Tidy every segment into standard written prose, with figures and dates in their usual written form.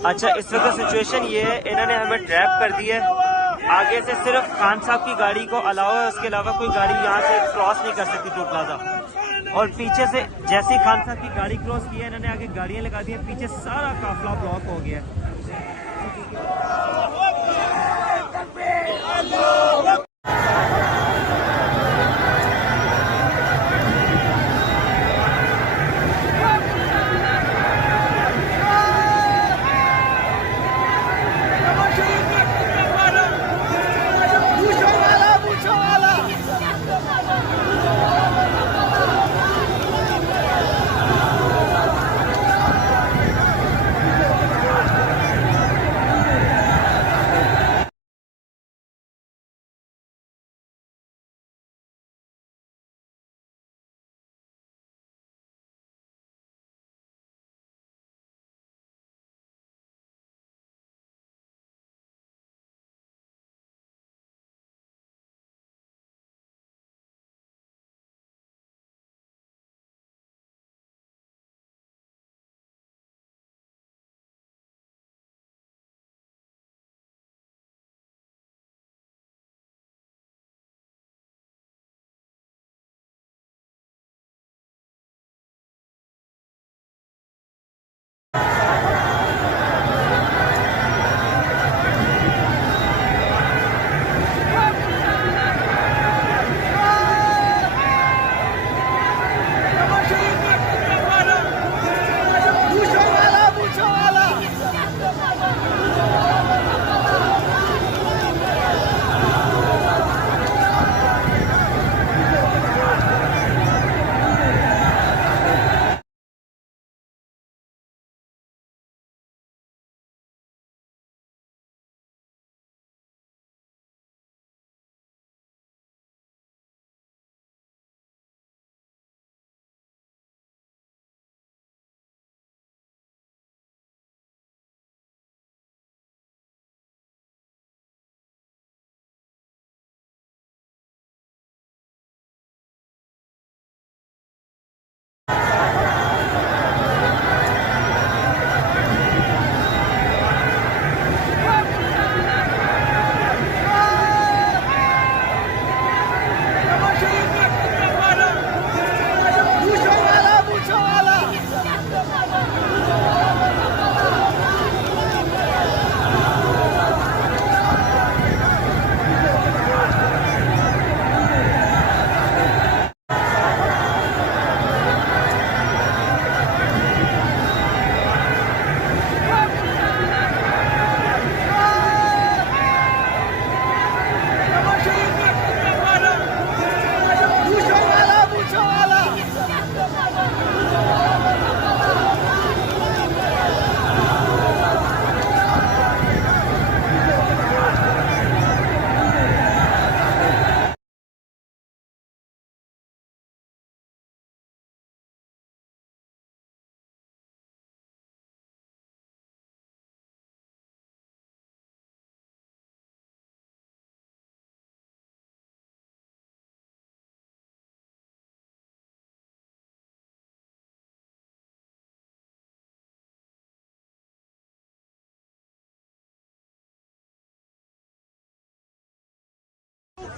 अच्छा, इस वक्त सिचुएशन ये है, इन्होंने हमें ट्रैप कर दिया है। आगे से सिर्फ खान साहब की गाड़ी को अलावा, उसके अलावा कोई गाड़ी यहाँ से क्रॉस नहीं कर सकती टोल प्लाजा। और पीछे से जैसे ही खान साहब की गाड़ी क्रॉस की है, इन्होंने आगे गाड़ियाँ लगा दी है, पीछे सारा काफिला ब्लॉक हो गया है।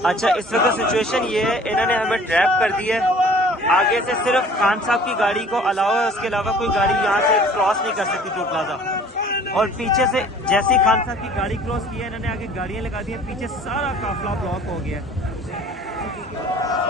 अच्छा, इस वक्त सिचुएशन ये है, इन्होंने हमें ट्रैप कर दिया है। आगे से सिर्फ खान साहब की गाड़ी को अलावा, उसके अलावा कोई गाड़ी यहाँ से क्रॉस नहीं कर सकती टोल प्लाजा। और पीछे से जैसे ही खान साहब की गाड़ी क्रॉस की है, इन्होंने आगे गाड़ियाँ लगा दी है, पीछे सारा काफिला ब्लॉक हो गया है।